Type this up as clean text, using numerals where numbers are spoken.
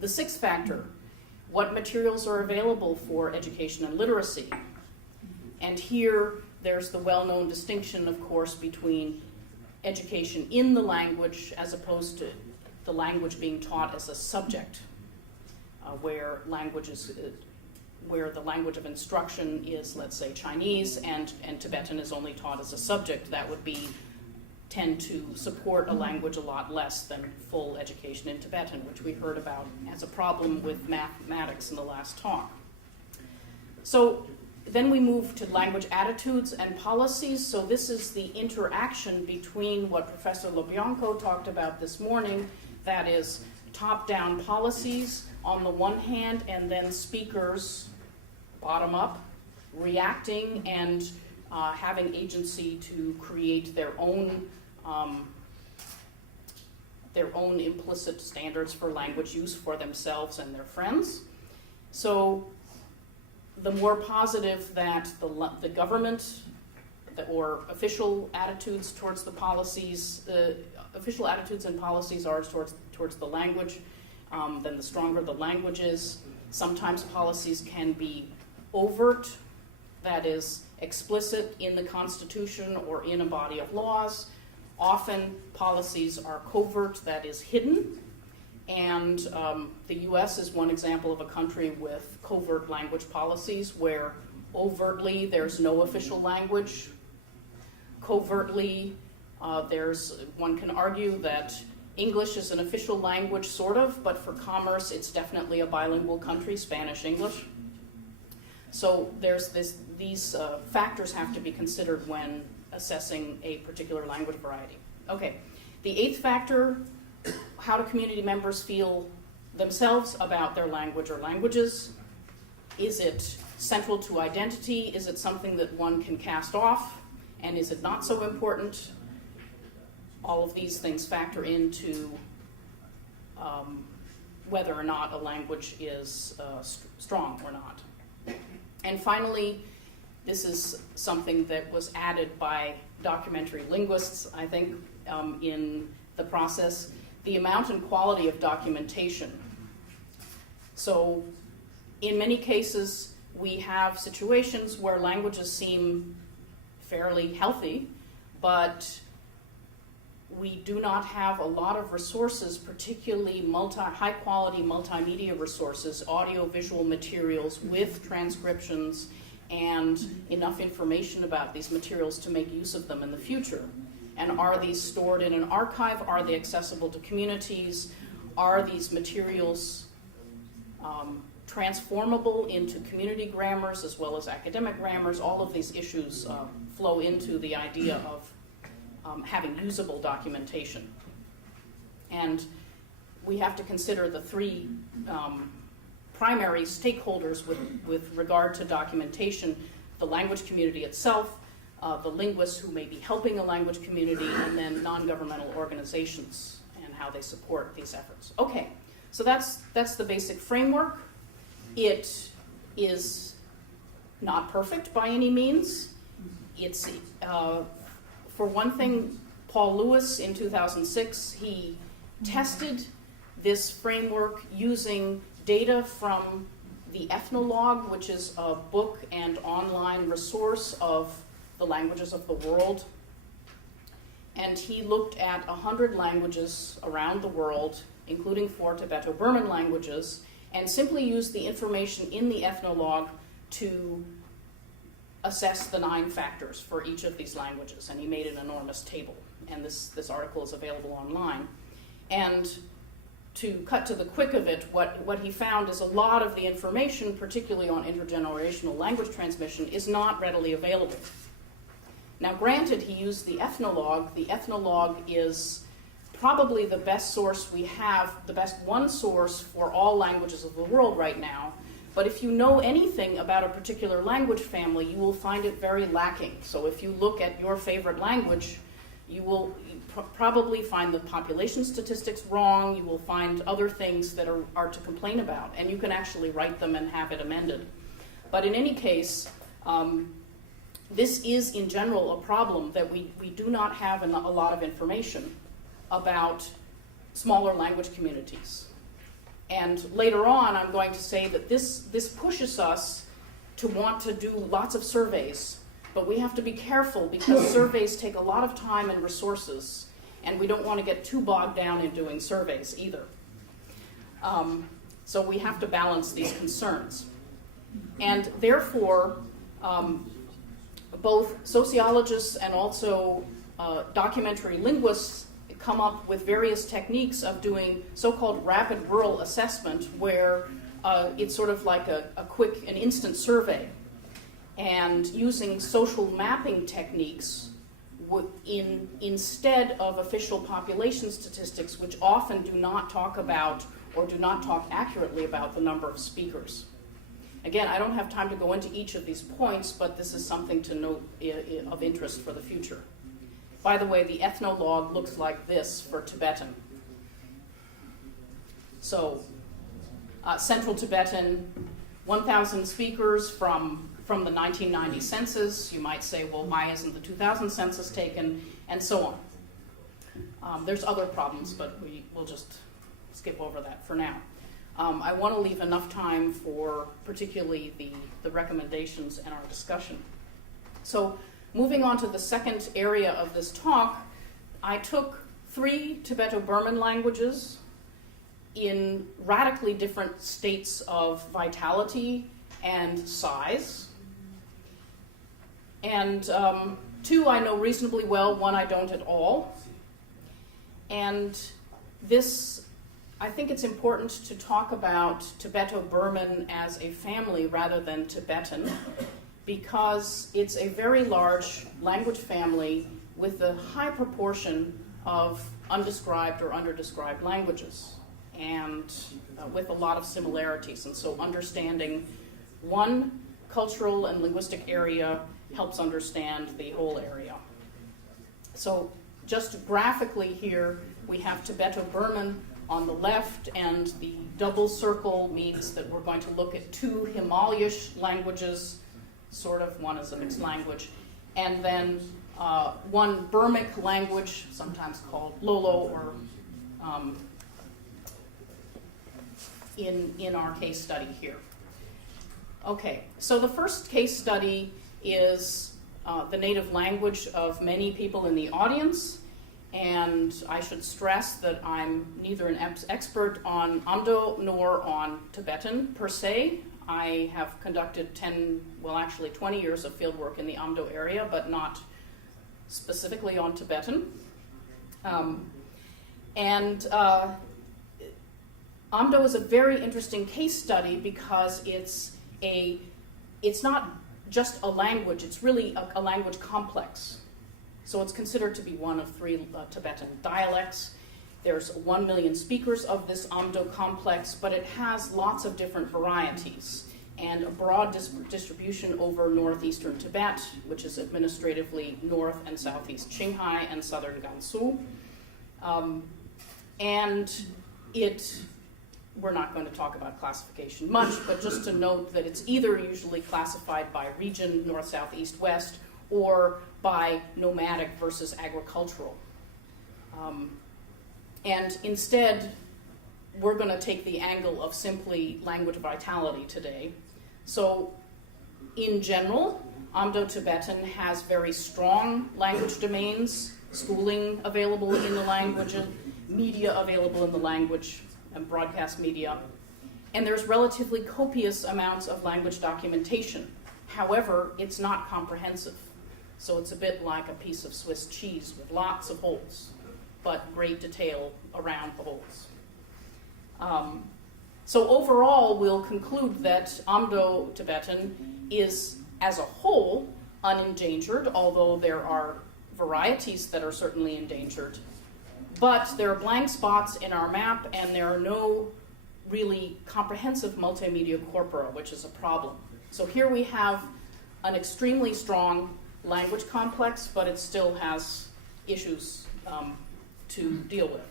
The sixth factor, what materials are available for education and literacy? And here, there's the well-known distinction, of course, between education in the language as opposed to the language being taught as a subject, where the language of instruction is, let's say, Chinese, and Tibetan is only taught as a subject. That would tend to support a language a lot less than full education in Tibetan, which we heard about as a problem with mathematics in the last talk. So then we move to language attitudes and policies. So this is the interaction between what Professor LoBianco talked about this morning, that is top-down policies on the one hand, and then speakers, bottom-up, reacting and having agency to create their own implicit standards for language use for themselves and their friends. So the more positive that the government or official attitudes towards the policies, official attitudes and policies are towards the language, then the stronger the language is. Sometimes policies can be overt, that is explicit in the Constitution or in a body of laws. Often policies are covert, that is hidden. And the US is one example of a country with covert language policies where overtly there's no official language. Covertly, one can argue that English is an official language, sort of, but for commerce it's definitely a bilingual country, Spanish-English. So these factors have to be considered when assessing a particular language variety. Okay, the eighth factor, how do community members feel themselves about their language or languages? Is it central to identity? Is it something that one can cast off? And is it not so important? All of these things factor into whether or not a language is strong or not. And finally, this is something that was added by documentary linguists, I think, in the process, the amount and quality of documentation. So in many cases, we have situations where languages seem fairly healthy, but we do not have a lot of resources, particularly high-quality multimedia resources, audio-visual materials with transcriptions, and enough information about these materials to make use of them in the future. And are these stored in an archive? Are they accessible to communities? Are these materials transformable into community grammars as well as academic grammars? All of these issues flow into the idea of having usable documentation. And we have to consider the three primary stakeholders with regard to documentation: the language community itself, the linguists who may be helping a language community, and then non-governmental organizations and how they support these efforts. Okay, so that's the basic framework. It is not perfect by any means. It's for one thing, Paul Lewis in 2006, he tested this framework using data from the Ethnologue, which is a book and online resource of the languages of the world. And he looked at 100 languages around the world, including 4 Tibeto-Burman languages, and simply used the information in the Ethnologue to assess the 9 factors for each of these languages. And he made an enormous table, and this article is available online. And to cut to the quick of it, what he found is a lot of the information, particularly on intergenerational language transmission, is not readily available. Now granted, he used the Ethnologue. The Ethnologue is probably the best source we have, the best one source for all languages of the world right now. But if you know anything about a particular language family, you will find it very lacking. So if you look at your favorite language, you will probably find the population statistics wrong. You will find other things that are to complain about, and you can actually write them and have it amended. But in any case, this is in general a problem that we do not have a lot of information about smaller language communities. And later on, I'm going to say that this pushes us to want to do lots of surveys, but we have to be careful because surveys take a lot of time and resources, and we don't want to get too bogged down in doing surveys either. So we have to balance these concerns. And therefore, both sociologists and also documentary linguists come up with various techniques of doing so-called rapid rural assessment, where it's sort of like an instant survey, and using social mapping techniques instead of official population statistics, which often do not talk about or do not talk accurately about the number of speakers. Again, I don't have time to go into each of these points, but this is something to note of interest for the future. By the way, the ethnologue looks like this for Tibetan. So, Central Tibetan, 1,000 speakers from the 1990 census. You might say, well, why isn't the 2000 census taken? And so on. There's other problems, but we'll just skip over that for now. I want to leave enough time for particularly the recommendations and our discussion. So, moving on to the second area of this talk, I took 3 Tibeto-Burman languages in radically different states of vitality and size. And 2 I know reasonably well, 1 I don't at all. And this, I think it's important to talk about Tibeto-Burman as a family rather than Tibetan, because it's a very large language family with a high proportion of undescribed or underdescribed languages, and with a lot of similarities. And so understanding one cultural and linguistic area helps understand the whole area. So just graphically here, we have Tibeto-Burman on the left, and the double circle means that we're going to look at 2 Himalayish languages, sort of, one is a mixed language, and then 1 Burmic language, sometimes called Lolo, or in our case study here. Okay, so the first case study is the native language of many people in the audience, and I should stress that I'm neither an expert on Amdo nor on Tibetan per se. I have conducted 20 years of fieldwork in the Amdo area, but not specifically on Tibetan. Amdo is a very interesting case study because it's not just a language, it's really a language complex. So it's considered to be one of 3 Tibetan dialects. There's 1 million speakers of this Amdo complex, but it has lots of different varieties and a broad distribution over northeastern Tibet, which is administratively north and southeast Qinghai and southern Gansu. We're not going to talk about classification much, but just to note that it's either usually classified by region, north, south, east, west, or by nomadic versus agricultural. And instead, we're going to take the angle of simply language vitality today. So, in general, Amdo Tibetan has very strong language domains, schooling available in the language, media available in the language, and broadcast media. And there's relatively copious amounts of language documentation. However, it's not comprehensive. So it's a bit like a piece of Swiss cheese with lots of holes, but great detail around the holes. So overall, we'll conclude that Amdo Tibetan is, as a whole, unendangered, although there are varieties that are certainly endangered. But there are blank spots in our map, and there are no really comprehensive multimedia corpora, which is a problem. So here we have an extremely strong language complex, but it still has issues to deal with.